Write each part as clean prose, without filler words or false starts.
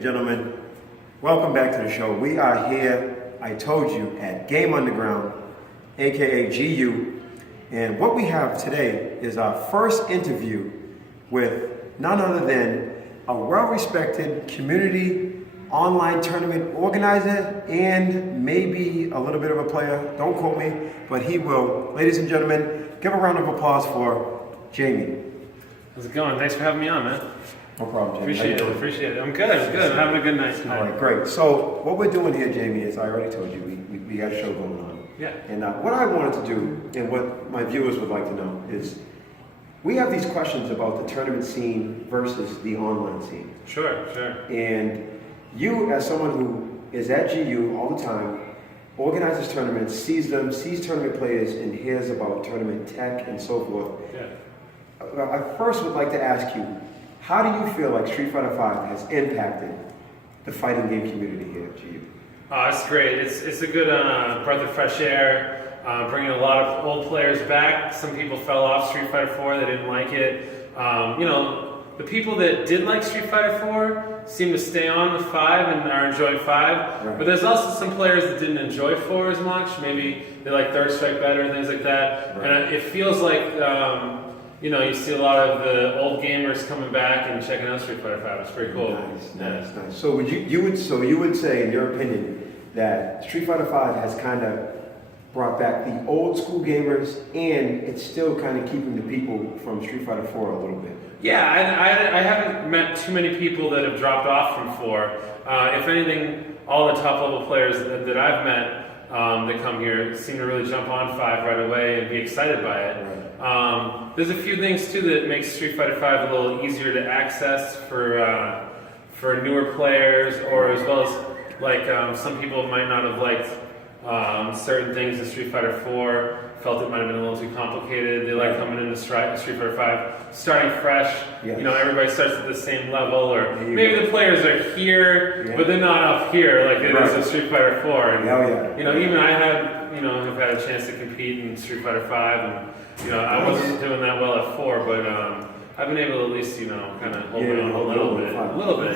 Gentlemen, welcome back to the show. We are here, I told you, at Game Underground, aka GU, and what we have today is our first interview with none other than a well-respected community online tournament organizer and maybe a little bit of a player. Don't quote me, but he will. Ladies and gentlemen, give a round of applause for Jamie. How's it going? Thanks for having me on, man. No problem, Jamie. Appreciate it. I'm good. I'm having a good night tonight. All right, great. So what we're doing here, Jamie, is I already told you, we got a show going on. Yeah. And what I wanted to do, and what my viewers would like to know, is we have these questions about the tournament scene versus the online scene. Sure. And you, as someone who is at GU all the time, organizes tournaments, sees them, sees tournament players, and hears about tournament tech and so forth. Yeah. I first would like to ask you, how do you feel like Street Fighter V has impacted the fighting game community here at GU? It's great. It's a good breath of fresh air, bringing a lot of old players back. Some people fell off Street Fighter 4, they didn't like it. The people that did like Street Fighter 4 seem to stay on with 5 and are enjoying 5. Right. But there's also some players that didn't enjoy 4 as much. Maybe they like Third Strike better and things like that. Right. And it feels like you see a lot of the old gamers coming back and checking out Street Fighter 5. It's pretty cool. Nice. So you would say, in your opinion, that Street Fighter V has kind of brought back the old school gamers, and it's still kind of keeping the people from Street Fighter 4 a little bit. Yeah, I haven't met too many people that have dropped off from 4. If anything, all the top level players that I've met that come here seem to really jump on 5 right away and be excited by it. Right. There's a few things too that makes Street Fighter 5 a little easier to access for newer players, or as well as some people might not have liked certain things in Street Fighter 4, felt it might have been a little too complicated. They like coming into Street Fighter 5, starting fresh. Yes. everybody starts at the same level, or maybe the players are here, but they're not up here like it is in Street Fighter 4. And, even I have had a chance to compete in Street Fighter 5, and I wasn't doing that well at 4, but I've been able to at least, kind of hold it on a little bit.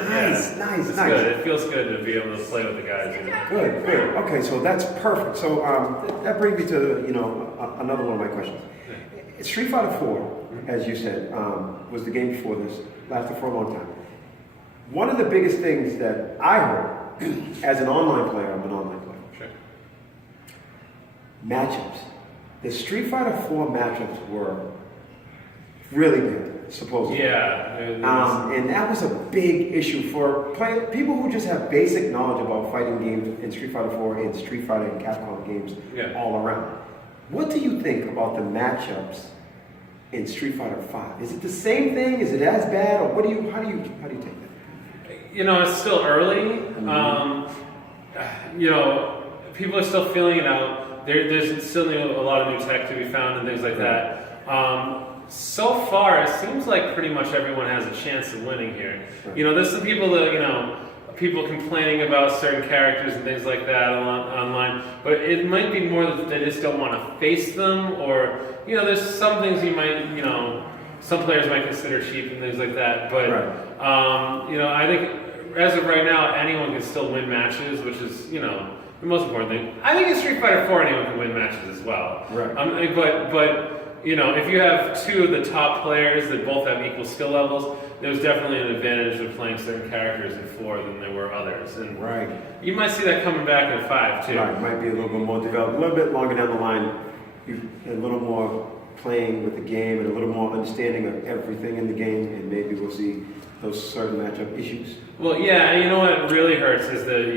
Nice. It's good. It feels good to be able to play with the guys. Good. Okay, so that's perfect. So that brings me to another one of my questions. Street Fighter 4, as you said, was the game before this, lasted for a long time. One of the biggest things that I heard as an online player, I'm an online player. Sure. Matchups. The Street Fighter 4 matchups were really good, supposedly. Yeah. And that was a big issue for people who just have basic knowledge about fighting games in Street Fighter 4 and Street Fighter and Capcom games all around. What do you think about the matchups in Street Fighter 5? Is it the same thing? Is it as bad? Or how do you take that? It's still early. People are still feeling it out. There's still a lot of new tech to be found and things like that. So far, it seems like pretty much everyone has a chance of winning here. There's some people that, people complaining about certain characters and things like that online, but it might be more that they just don't want to face them, or, there's some things you might, some players might consider cheap and things like that, but, I think as of right now, anyone can still win matches, which is, the most important thing. I think in Street Fighter 4, anyone can win matches as well. Right. But if you have two of the top players that both have equal skill levels, there's definitely an advantage of playing certain characters in 4 than there were others. And you might see that coming back in 5 too. Right, might be a little bit more developed, a little bit longer down the line, a little more playing with the game and a little more understanding of everything in the game, and maybe we'll see those certain matchup issues. Well, yeah, and what really hurts is that,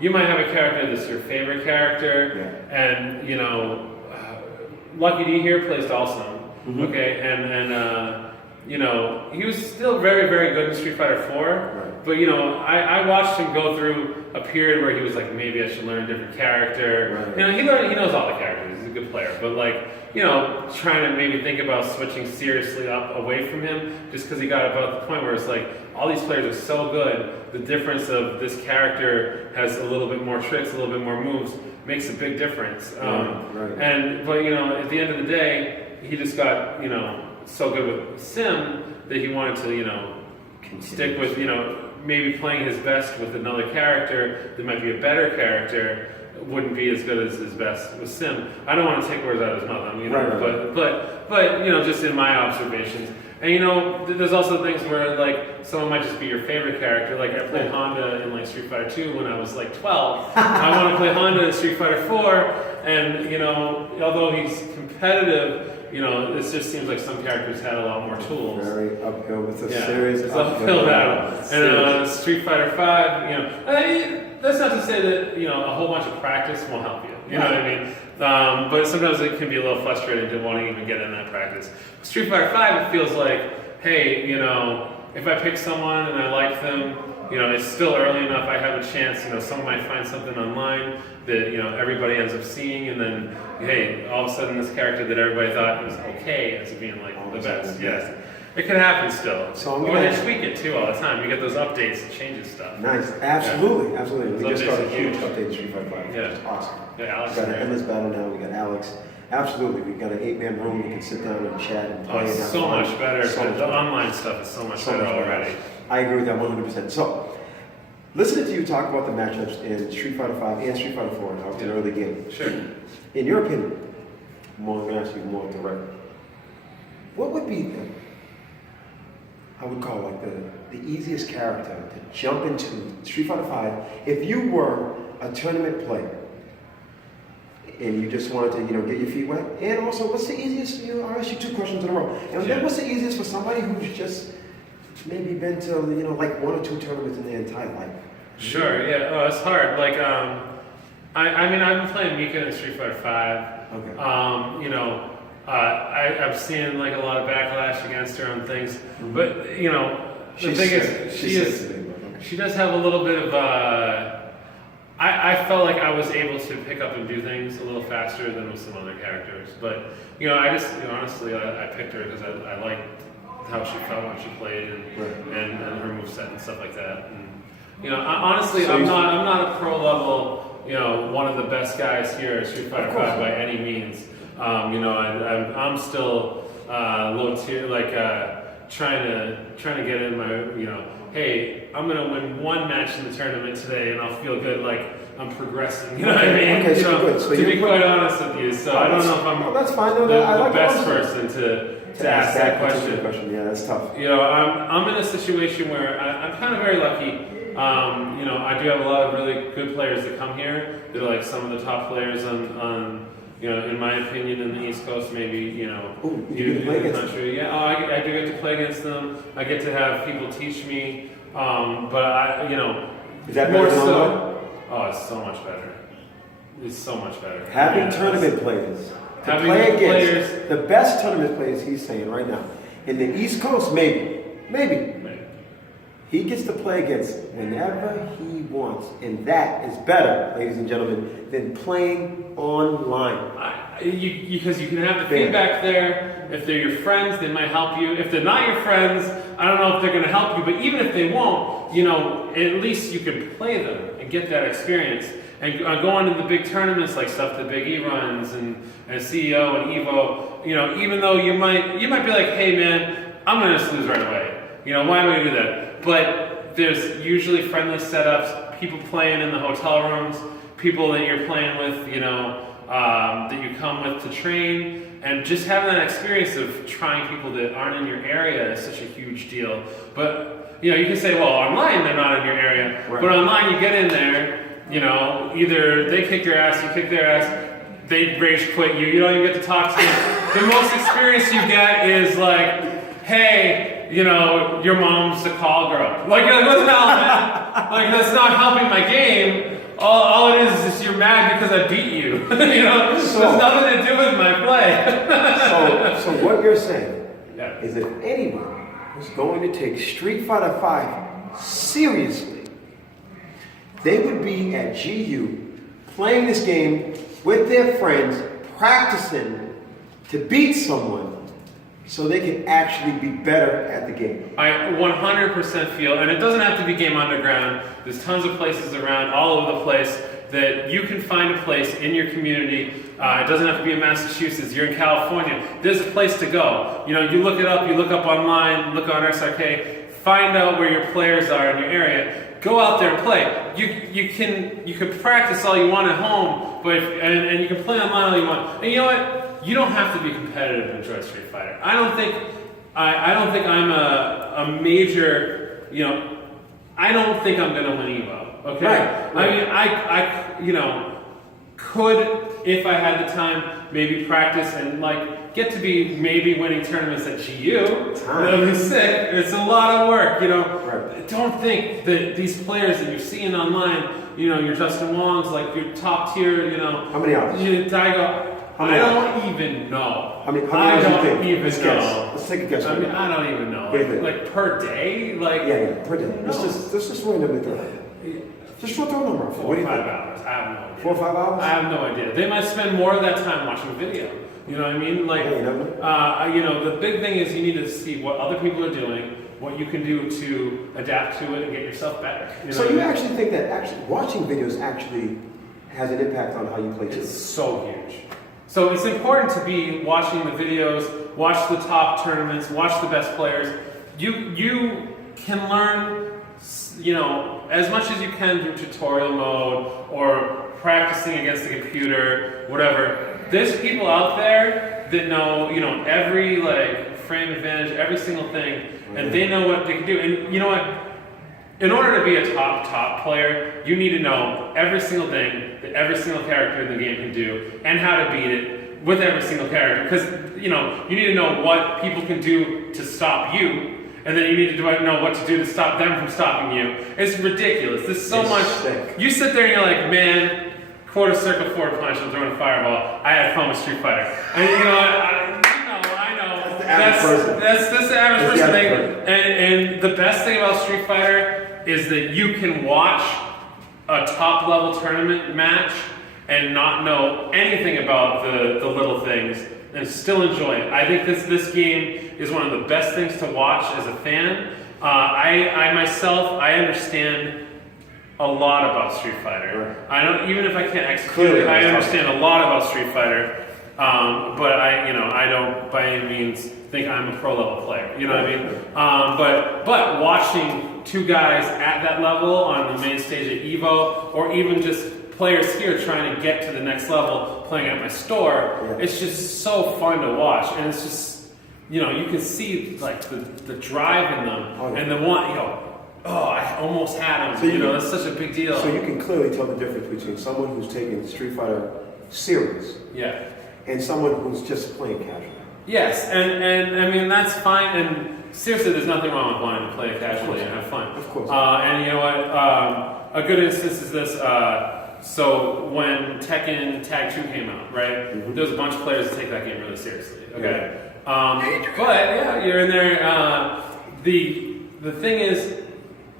you might have a character that's your favorite character, and, Lucky D here plays Dhalsim, okay, and he was still very, very good in Street Fighter 4, but, I watched him go through a period where he was like, maybe I should learn a different character. He knows all the characters, he's a good player, but trying to maybe think about switching seriously away from him, just because he got about the point where it's like, all these players are so good, the difference of this character has a little bit more tricks, a little bit more moves, makes a big difference. But at the end of the day, he just got so good with Sim that he wanted to stick with maybe playing his best with another character that might be a better character wouldn't be as good as his best with Sim. I don't want to take words out of his mouth, you know, but you know, just in my observations. And you know, there's also things where like someone might just be your favorite character. Like I played Honda in like Street Fighter 2 when I was like 12. I want to play Honda in Street Fighter 4, and you know, although he's competitive, you know, this just seems like some characters had a lot more tools. Very uphill with a series. It's uphill battle. And Street Fighter 5, you know, that's not to say that, you know, a whole bunch of practice won't help you. You know what I mean? But sometimes it can be a little frustrating to want to even get in that practice. Street Fighter 5, it feels like, hey, you know, if I pick someone and I like them, you know, it's still early enough, I have a chance, you know, someone might find something online that, you know, everybody ends up seeing, and then, hey, all of a sudden this character that everybody thought was okay ends up being like the best. Yes. It can happen still. So or they tweak it too all the time. You get those updates, it changes stuff. Nice. Absolutely. Absolutely. Those We just started a huge huge. update to Street Fighter 5. Yeah. It's awesome. Yeah, Alex We got an is great. endless battle now. We got Alex. Absolutely. We've got an 8-man room. We can sit down and chat and Oh, play. it's and have so fun. much better. So much The better. online stuff is so much better already. I agree with that 100%. So, listening to you talk about the matchups in Street Fighter 5 and Street Fighter 4 in the early game. Sure. In your opinion, I'm going to ask you more direct. What would be the, I would call like the easiest character to jump into Street Fighter 5 if you were a tournament player and you just wanted to, you know, get your feet wet? And also, what's the easiest, you know, I'll ask you 2 questions in a row. And then what's the easiest for somebody who's just maybe been to, you know, like 1 or 2 tournaments in their entire life? Sure, yeah. Oh, it's hard. Like, I mean, I've been playing Mika in Street Fighter 5. Okay. You know, I've seen like a lot of backlash against her on things, but you know, the thing is, she does have a little bit of. I felt like I was able to pick up and do things a little faster than with some other characters, but you know, I just, you know, honestly, I picked her because I liked how she felt when she played and her moveset and stuff like that. And you know, honestly, So I'm not a pro level, you know, one of the best guys here at Street Fighter 5 by any means. You know, I'm still low tier, like trying to get in my, you know, hey, I'm gonna win 1 match in the tournament today, and I'll feel good, like I'm progressing. You know what I mean? Okay, you so know, good. So to be quite honest with you, so I don't know if I'm that's fine. No, the, I like the best that. person to ask that question. Yeah, that's tough. You know, I'm in a situation where I'm kind of very lucky. You know, I do have a lot of really good players that come here. They're like some of the top players on you know, in my opinion, in the East Coast, maybe, you know, you get to play in the against country. Yeah, I do get to play against them. I get to have people teach me. But I, you know, Is that more better than so. online? Oh, it's so much better. It's so much better. Having Yeah, tournament players to having play against players- the best tournament players, he's saying right now. In the East Coast, maybe. He gets to play against whenever he wants, and that is better, ladies and gentlemen, than playing online. Because you can have the feedback there. If they're your friends, they might help you. If they're not your friends, I don't know if they're going to help you. But even if they won't, you know, at least you can play them and get that experience. And go on to the big tournaments like stuff that Big E runs and CEO and Evo. You know, even though you might be like, hey man, I'm going to just lose right away. You know, why am I going to do that? But there's usually friendly setups, people playing in the hotel rooms, people that you're playing with, you know, that you come with to train, and just having that experience of trying people that aren't in your area is such a huge deal. But, you know, you can say, well, online they're not in your area, but online you get in there, you know, either they kick your ass, you kick their ass, they rage quit you, you don't even get to talk to them. The most experience you get is like, hey, you know, your mom's the call girl. Like, you're like, what the hell, man? Like, that's not helping my game. All it is you're mad because I beat you. You know, So- there's nothing to do with my play. So what you're saying Yeah. is if anyone was going to take Street Fighter 5 seriously, they would be at GU playing this game with their friends, practicing to beat someone so they can actually be better at the game. I 100% feel, and it doesn't have to be Game Underground, there's tons of places around all over the place that you can find a place in your community. It doesn't have to be in Massachusetts, you're in California, there's a place to go. You know, you look it up, you look up online, look on SRK, find out where your players are in your area. Go out there and play. You can practice all you want at home, but and you can play online all you want. And you know what? You don't have to be competitive to enjoy Street Fighter. I don't think I'm a major, I don't think I'm gonna win Evo. Okay. Right. I mean, I could, if I had the time, maybe practice and like get to be maybe winning tournaments at GU. That'd be sick. It's a lot of work, Right. Don't think that these players that you're seeing online, your Justin Wong's, like your top tier, How many hours? Daigo. How I many don't even know. How many I hours do you don't think? even Let's know. guess. Let's take a guess. I mean, I don't even know. What do you think? Like per day, like Yeah, per day. No. Let's just randomly throw it. Just throw a number. 4 What or do you 5 think? hours. I have no idea. 4 or 5 hours? I have no idea. They might spend more of that time watching video. You know what I mean? Like, Yeah, you never know. the big thing is you need to see what other people are doing, what you can do to adapt to it and get yourself better. So you actually think that watching videos actually has an impact on how you play It's chess? so huge. So it's important to be watching the videos, watch the top tournaments, watch the best players. You can learn, as much as you can through tutorial mode or practicing against the computer, whatever. There's people out there that know, every like frame advantage, every single thing, and they know what they can do. And you know what? In order to be a top player, you need to know every single thing that every single character in the game can do and how to beat it with every single character. Because, you need to know what people can do to stop you, and then you need to know what to do to stop them from stopping you. It's ridiculous. There's so It's much. sick. You sit there and you're like, man, quarter circle forward punch, I'm throwing a fireball. I had fun with Street Fighter. And I know. That's the average person. That's the average That's the person average thing. And the best thing about Street Fighter is that you can watch a top level tournament match and not know anything about the little things and still enjoy it. I think this game is one of the best things to watch as a fan. I myself, I understand a lot about Street Fighter. Right. I don't, even if I can't execute Clearly, it, I understand a lot about Street Fighter. But I don't by any means think I'm a pro level player. You know what I mean? But watching two guys at that level on the main stage at Evo, or even just players here trying to get to the next level playing at my store, it's just so fun to watch, and it's just you can see like the drive in them, and the one I almost had him. So that's such a big deal. So you can clearly tell the difference between someone who's taking Street Fighter serious Yeah. and someone who's just playing casual. Yes, and I mean that's fine. And seriously, there's nothing wrong with wanting to play it casually and have fun. Of course. And you know what? A good instance is this. So when Tekken Tag 2 came out, right? Mm-hmm. There was a bunch of players that take that game really seriously. Okay. But yeah, you're in there. The thing is,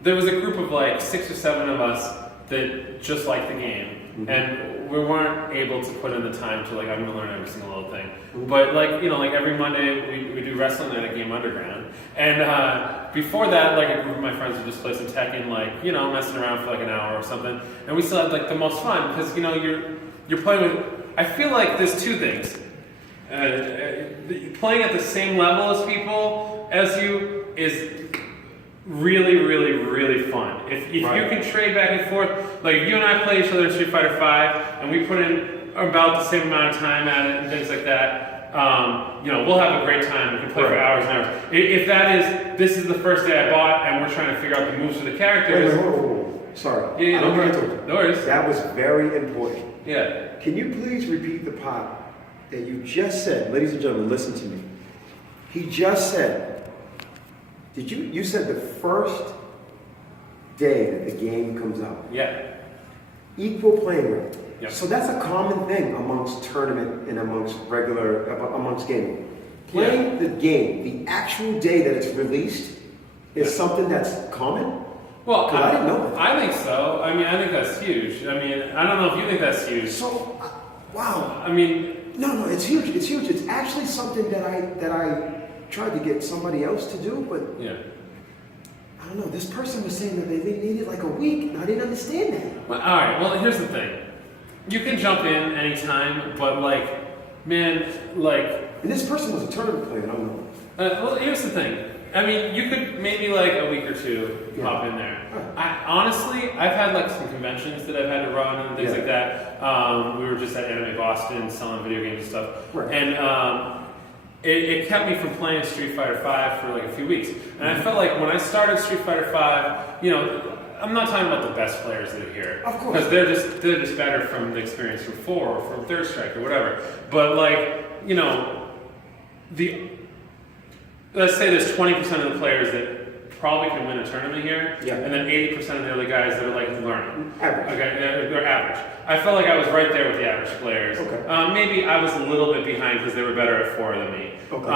there was a group of like 6 or 7 of us that just liked the game, and we weren't able to put in the time to like I'm gonna learn every single little thing. But like like every Monday we do wrestling night at Game Underground, and before that like a group of my friends would just play some Tekken, like messing around for like an hour or something, and we still had like the most fun because you're playing with. I feel like there's two things. Playing at the same level as people as you is really, really, really fun. If you can trade back and forth, like if you and I play each other in Street Fighter V, and we put in about the same amount of time at it and things like that, we'll have a great time. We can play for hours and hours. If this is the first day I bought, and we're trying to figure out the moves for the characters. Wait, hold. Sorry. Yeah, I don't mean to. No worries. That was very important. Yeah. Can you please repeat the part that you just said? Ladies and gentlemen, listen to me. He just said, you said the first day that the game comes out. Yeah. Equal playing rate. Yep. So that's a common thing amongst tournament and amongst gaming. Playing the game, the actual day that it's released, is something that's common? Well, I didn't know that. I think so. I mean, I think that's huge. I mean, I don't know if you think that's huge. So, wow. I mean, No, it's huge. It's huge. It's actually something that I tried to get somebody else to do, but yeah. I don't know. This person was saying that they needed like a week, and I didn't understand that. Well, all right. Well, here's the thing. You can jump in anytime, but like, man, like. And this person was a tournament player. I don't know. Well, here's the thing. I mean, you could maybe like a week or two hop in there. Honestly, I've had like some conventions that I've had to run and things like that. We were just at Anime Boston selling video games and stuff, and it kept me from playing Street Fighter V for like a few weeks. And I felt like when I started Street Fighter V, you know, I'm not talking about the best players that are here, of course, because they're just better from the experience from 4 or from Third Strike or whatever. But like, you know, let's say there's 20% of the players that probably can win a tournament here, and then 80% of the other guys that are like learning. Average. Okay, they're average. I felt like I was right there with the average players. Okay. Maybe I was a little bit behind because they were better at 4 than me. Okay.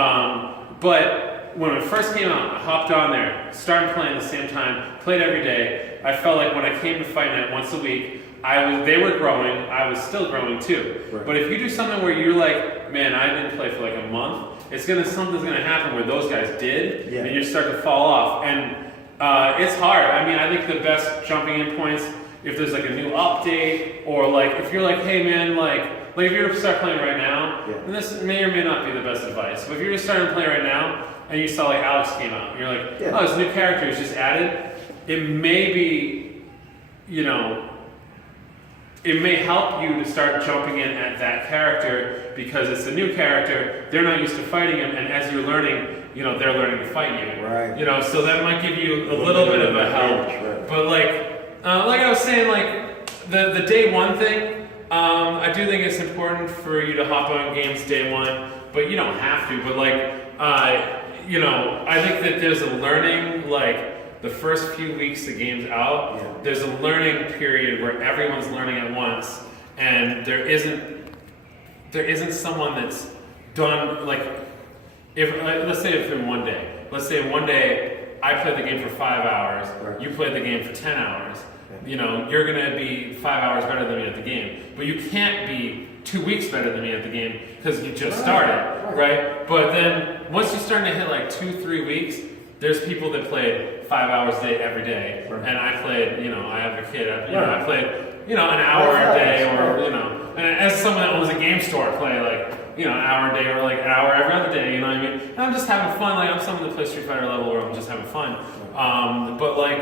But when it first came out, I hopped on there, started playing at the same time, played every day. I felt like when I came to Fight Night once a week, they were growing, I was still growing too. Right. But if you do something where you're like, man, I didn't play for like a month, something's gonna happen where those guys did, and you start to fall off. And it's hard. I mean, I think the best jumping in points, if there's like a new update, or like if you're like, hey man, like if you're to start playing right now, and this may or may not be the best advice, but if you're just starting to play right now, and you saw like Alex came out, and you're like, oh, this new character is just added, it may be, you know, it may help you to start jumping in at that character because it's a new character, they're not used to fighting him, and as you're learning, you know, they're learning to fight you. Right. You know, so that might give you a little bit of a help. Right. But like I was saying, like the day one thing, I do think it's important for you to hop on games day one, but you don't have to. But you know, I think that there's a learning, like the first few weeks the game's out, there's a learning period where everyone's learning at once, and there isn't someone that's done, like, let's say if in one day I played the game for 5 hours, you played the game for 10 hours, you know, you're gonna be 5 hours better than me at the game, but you can't be 2 weeks better than me at the game because you just started, right? But then once you're starting to hit like 2-3 weeks, there's people that played 5 hours a day every day, and I played, you know, I have a kid, I played, you know, an hour a day, or, you know, and as someone that owns a game store, play like, you know, an hour a day or like an hour every other day, you know what I mean? And I'm just having fun, like I'm someone that plays Street Fighter level where I'm just having fun. But like,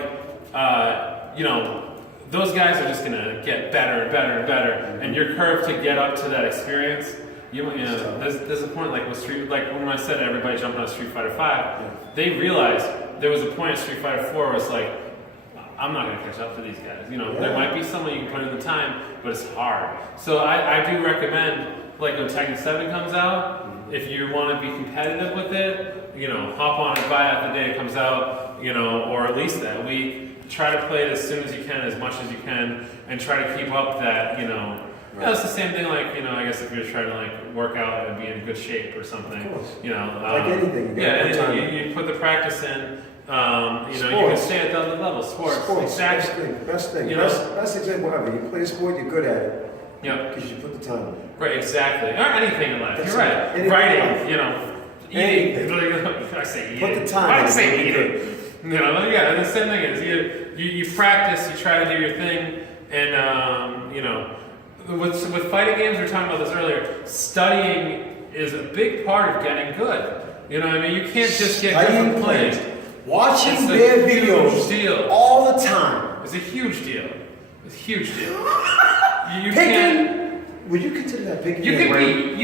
you know, those guys are just gonna get better and better and better, and your curve to get up to that experience, you know, there's a point like with when I said everybody jumping on Street Fighter V, they realized there was a point in Street Fighter 4 where it's like, I'm not going to catch up to these guys. You know, there might be someone you can put in the time, but it's hard. So I do recommend, like when Tekken 7 comes out, if you want to be competitive with it, you know, hop on and buy it the day it comes out, you know, or at least that week. Try to play it as soon as you can, as much as you can, and try to keep up that, you know. You know, it's the same thing, like, you know, I guess if you're trying to like work out and be in good shape or something, you know, like anything. You put the practice in. You know, you can stay at the other level. Sports, exactly. Best thing. You best example ever. You play a sport, you're good at it. Yeah. Because you put the time in. Right, exactly. Or anything in life. You're right. Writing, you know, eating. I say eating. Put the time. I say eating. You know, yeah. The same thing is you practice. You try to do your thing, and you know. With fighting games, we were talking about this earlier, studying is a big part of getting good. You know what I mean? You can't just get good from playing. Watching their videos all the time. It's a huge deal. It's a huge deal. You picking, can't... Would you consider that picking? You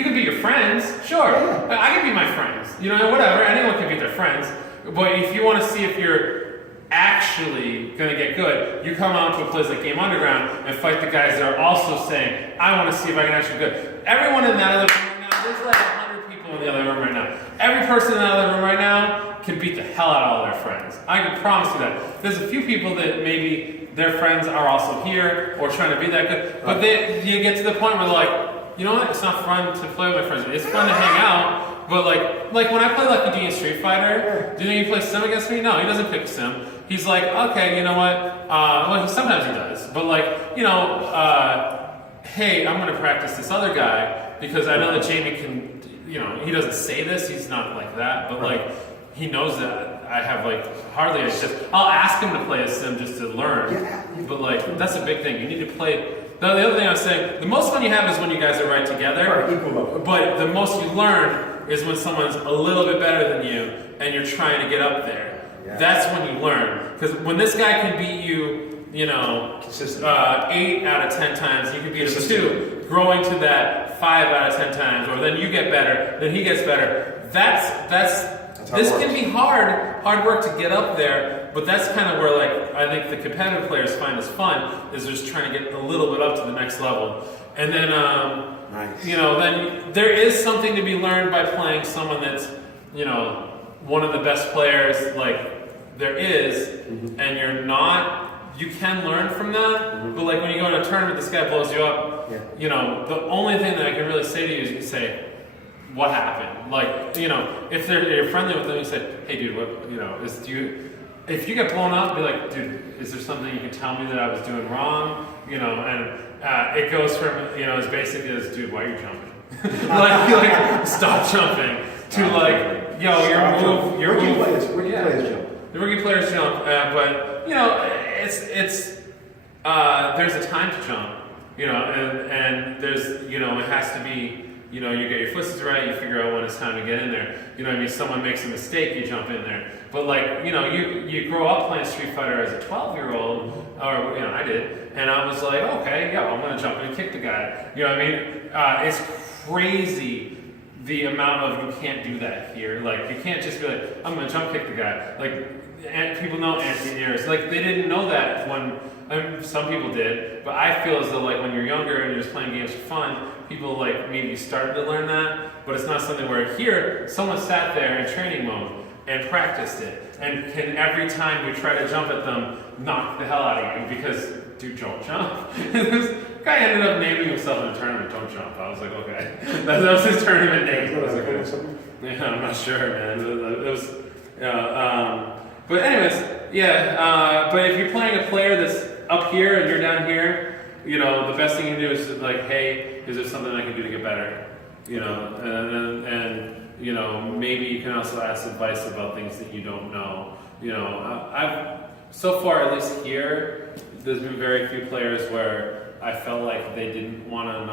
can be your friends, sure. Yeah. I can be my friends. You know, whatever. Anyone can be their friends. But if you want to see if you're actually gonna get good, you come out to a place like Game Underground and fight the guys that are also saying, I want to see if I can actually get good. Everyone in that other room right now, there's like 100 people in the other room right now. Every person in that other room right now can beat the hell out of all their friends. I can promise you that. There's a few people that maybe their friends are also here or trying to be that good, but you get to the point where they're like, you know what, it's not fun to play with my friends. It's fun to hang out, but like when I play Lucky D in Street Fighter, do you think he plays Sim against me? No, he doesn't pick Sim. He's like, okay, you know what? Well, sometimes he does, but like, you know, hey, I'm going to practice this other guy because I know that Jamie can, you know, he doesn't say this, he's not like that, but like, he knows that I have like hardly it's just, I'll ask him to play a Sim just to learn, but like, that's a big thing. You need to play. The other thing I was saying, the most fun you have is when you guys are right together, but the most you learn is when someone's a little bit better than you and you're trying to get up there. Yeah. That's when you learn. Because when this guy can beat you, 8 out of 10 times, you can beat him 2, growing to that 5 out of 10 times, or then you get better, then he gets better. This can be hard work to get up there, but that's kind of where, like, I think the competitive players find this fun, is just trying to get a little bit up to the next level. And then, Nice. then there is something to be learned by playing someone that's, one of the best players, like, there is, and you can learn from that, but, like, when you go to a tournament, this guy blows you up, the only thing that I can really say to you is you can say, what happened? Like, if you're friendly with them, you say, hey, dude, if you get blown up, be like, dude, is there something you can tell me that I was doing wrong? And it goes from, as basic as, dude, why are you jumping? like, stop jumping. To like, your rookie move. players jump. The rookie players jump, but there's a time to jump, and there's, it has to be. You get your footsteps right, you figure out when it's time to get in there. Someone makes a mistake, you jump in there. But like, you grow up playing Street Fighter as a 12-year-old, or, I did, and I was like, okay, yeah, I'm gonna jump in and kick the guy. It's crazy the amount of, you can't do that here. Like, you can't just be like, I'm gonna jump kick the guy. Like, and people know Anthony Ayers. Like, they didn't know that when, some people did, but I feel as though, like, when you're younger and you're just playing games for fun, people, like, maybe started to learn that, but it's not something where here, someone sat there in training mode and practiced it, and can every time you try to jump at them, knock the hell out of you, because, dude, don't jump. This guy ended up naming himself in a tournament, Don't Jump. I was like, okay. That was his tournament name. I was like, okay. Yeah, I'm not sure, man. It was, but anyways, but if you're playing a player that's up here and you're down here, the best thing you can do is like, hey, is there something I can do to get better? And maybe you can also ask advice about things that you don't know. I've so far, at least here, there's been very few players where I felt like they didn't want to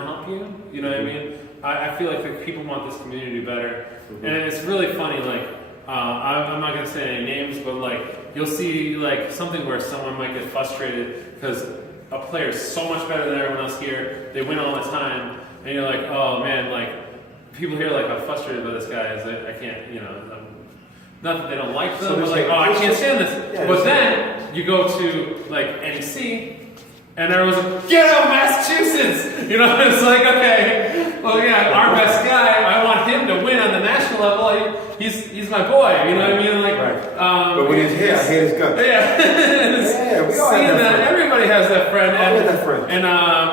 help you. You know what I mean? I feel like the people want this community to be better, and it's really funny. Like, I'm not gonna say any names, but like, you'll see like something where someone might get frustrated because a player is so much better than everyone else here. They win all the time, and you're like, oh man, like people here like, I'm frustrated by this guy. I can't, not that they don't like them, but like, oh, I can't stand this. Yeah, but then you go to like NEC, and everyone's like, get out of Massachusetts! It's like, okay, well, yeah, our best guy, I want him to win on the national level. He's my boy, you know what I mean? Like, but when he's here, I hate his guts. Yeah. Yeah, we all have that friend. Everybody has that friend. We all have that friend. And,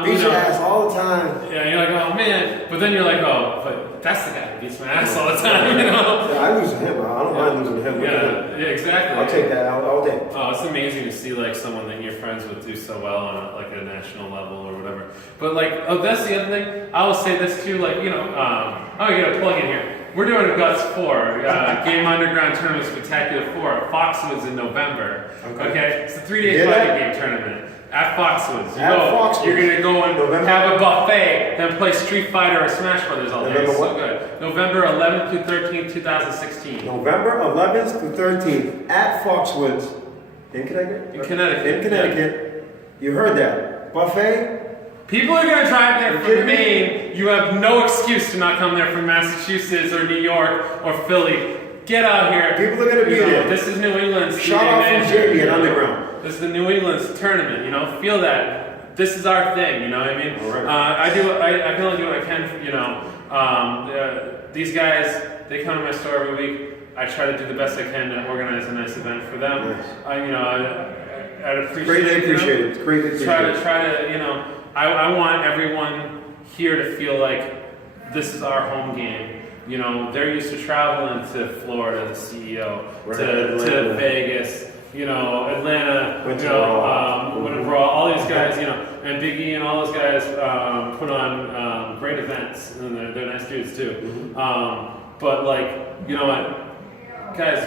beats your ass all the time. Yeah, you're like, oh man. But then you're like, oh, but that's the guy who beats my ass all the time, Yeah, I lose to him. I don't mind losing to him. Yeah, exactly. I'll take that all day. Oh, it's amazing to see like someone that you're friends with do so well on a national level or whatever. But like, that's the other thing. I will say this too, like, you gotta plug in here. We're doing a Guts 4, Game Underground Tournament Spectacular 4 at Foxwoods in November. Okay? It's a 3-day fighting game tournament at Foxwoods. You're going to go and have a buffet, then play Street Fighter or Smash Brothers all day. It's so good. November 11th through 13th, 2016. November 11th through 13th at Foxwoods in Connecticut? In Connecticut. In Connecticut. Yeah. You heard that. Buffet. People are going to drive there from Maine. You have no excuse to not come there from Massachusetts or New York or Philly. Get out here. People are going to be there. This is New England's. Shout out from Jamie and Underground. This is the New England's tournament. Feel that. This is our thing. You know what I mean? Right. I can only do what I can. These guys, they come to my store every week. I try to do the best I can to organize a nice event for them. Nice. I'd appreciate Greatly appreciate it. It's greatly appreciated. Try to, I want everyone here to feel like this is our home game. They're used to traveling to Florida, the CEO, to Vegas, Atlanta, Winter Brawl, all these guys, and Big E and all those guys put on great events, and they're nice dudes too. But like, you know what, guys,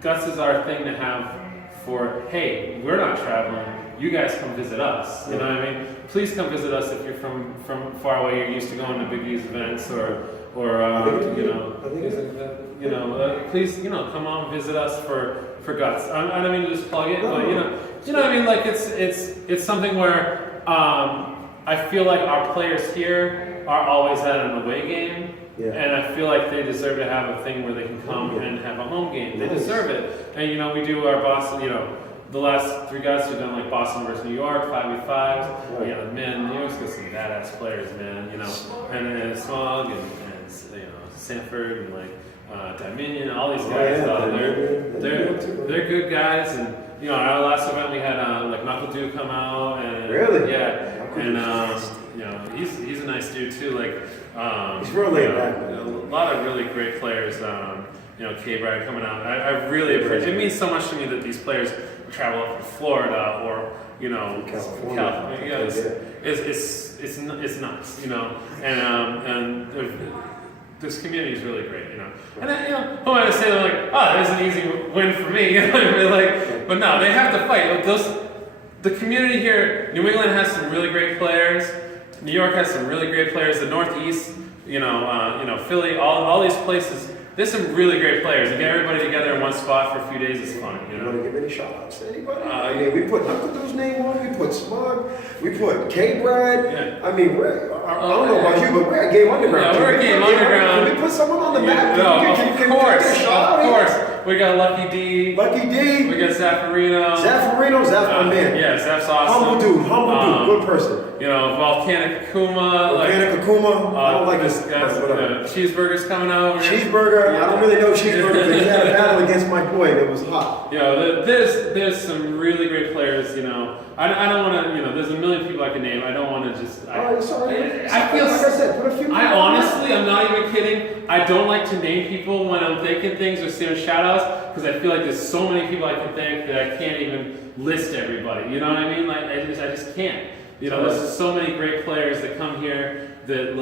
Guts is our thing to have for, hey, we're not traveling. You guys come visit us. You know what I mean? Please come visit us if you're from far away. You're used to going to Big E's events or please, come on, visit us for Guts. I don't mean to just plug it, but what I mean. Like it's something where I feel like our players here are always at an away game. Yeah. And I feel like they deserve to have a thing where they can come and have a home game. They deserve it. And we do our Boston, the last 3 guys who've done like Boston versus New York, 5v5s. Right. Yeah, man, New York's got some badass players, man. And Smog and Sanford and like Dominion, all these guys. They're good guys. And our last event we had like Knuckle Dude come out and really, yeah, and he's a nice dude too. Like he's real laid back. A lot of really great players. K-Brad coming out. I really appreciate it. It means so much to me that these players travel up to Florida or California. It's nuts, and this community is really great, And then, who am I to say like, oh, there's an easy win for me, but no, they have to fight. The community here, New England has some really great players. New York has some really great players. The Northeast, Philly, all these places. There's some really great players, and get everybody together in one spot for a few days is fun. You want to give any shout outs to anybody? We put Knuckle Dude's name on, we put Smug, we put K-Brad. Yeah. I don't know about you, but we're at Game Underground. Yeah, we're at Game Underground. Can we put someone on the map? Of course. We got Lucky D. We got Zaffarino. Zaf's my man. Yeah, Zaf's awesome. Humble dude, good person. Volcanic Akuma. I don't like this guy. Cheeseburger's coming over. Cheeseburger, I don't really know Cheeseburger, but he had a battle against my boy that was hot. There's some really great players, I don't want to, there's a million people I can name. I don't want to just. Sorry. I feel like I said, put a few. I'm not even kidding. I don't like to name people when I'm thinking things or saying shout outs because I feel like there's so many people I can thank that I can't even list everybody. You know what I mean? Like I just can't. There's so many great players that come here that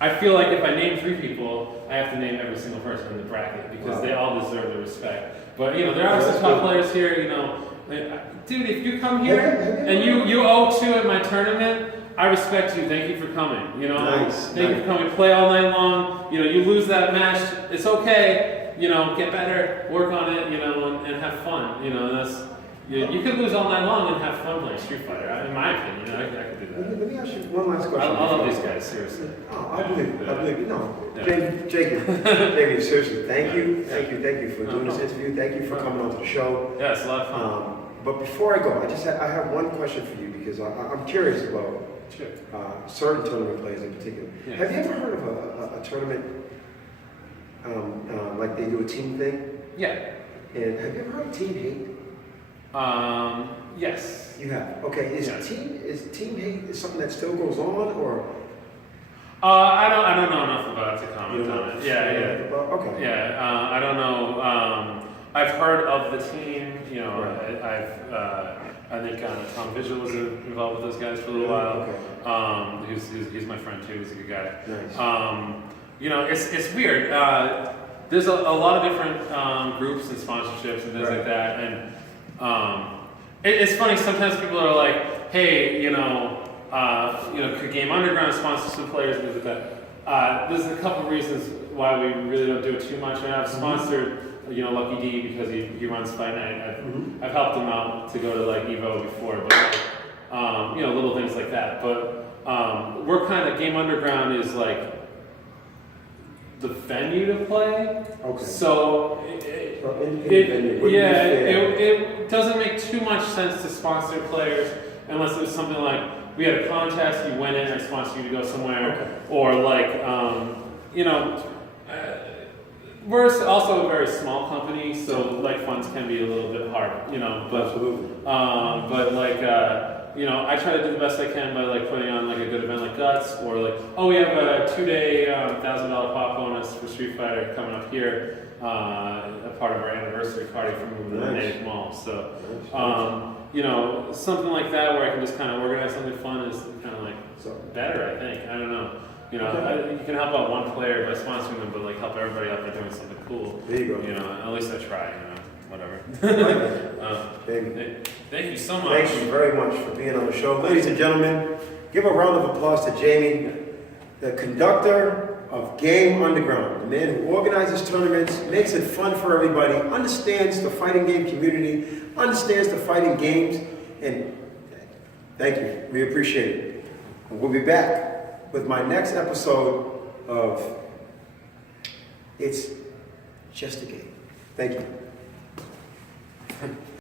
I feel like if I name 3 people, I have to name every single person in the bracket because they all deserve the respect. But there are some top players here. Dude, if you come here and you owe 2 at my tournament, I respect you. Thank you for coming. Thank you for coming. Play all night long. You lose that match. It's okay. Get better, work on it. And have fun. You could lose all night long and have fun playing Street Fighter. In my opinion, I could do that. Let me ask you one last question. I love these guys, seriously. I believe you. Jamie, seriously, thank you for doing this interview. Thank you for coming onto the show. Yeah, it's a lot of fun. But before I go, I have one question for you because I'm curious about certain tournament players in particular. Yeah. Have you ever heard of a tournament like they do a team thing? Yeah. And have you ever heard of Team Hate? Yes. You have. Okay. Is Team Hate something that still goes on, or? I don't know enough about it to comment on it. Yeah. Okay. Yeah. I don't know. I've heard of the team. I think Tom Vigil was involved with those guys for a little while. Okay. He's my friend too. He's a good guy. Nice. It's weird. There's a lot of different groups and sponsorships and things like that, and it's funny. Sometimes people are like, "Hey, could Game Underground sponsor some players?" And things like that. There's a couple reasons why we really don't do it too much. And I've sponsored, Lucky D because he runs Fight Night. I've helped him out to go to like Evo before, but little things like that. But we're kind of Game Underground is like the venue to play. Okay. So it doesn't make too much sense to sponsor players unless it was something like we had a contest, you win it, I sponsor you to go somewhere, or like we're also a very small company, so like funds can be a little bit hard, but absolutely. I try to do the best I can by like putting on like a good event like Guts, or like, we have a 2-day $1,000 pop bonus for Street Fighter coming up here, a part of our anniversary party from the Native Mall. So, something like that where I can just kind of organize something fun is kind of like better, I think. I don't know. You can help out one player by sponsoring them, but like help everybody out by doing something cool. There you go. At least I try. Whatever. Thank you so much. Thank you very much for being on the show. Ladies and gentlemen, give a round of applause to Jamie. the conductor of Game Underground, the man who organizes tournaments, makes it fun for everybody, understands the fighting game community, understands the fighting games, and thank you. We appreciate it. And we'll be back with my next episode of It's Just a Game. Thank you.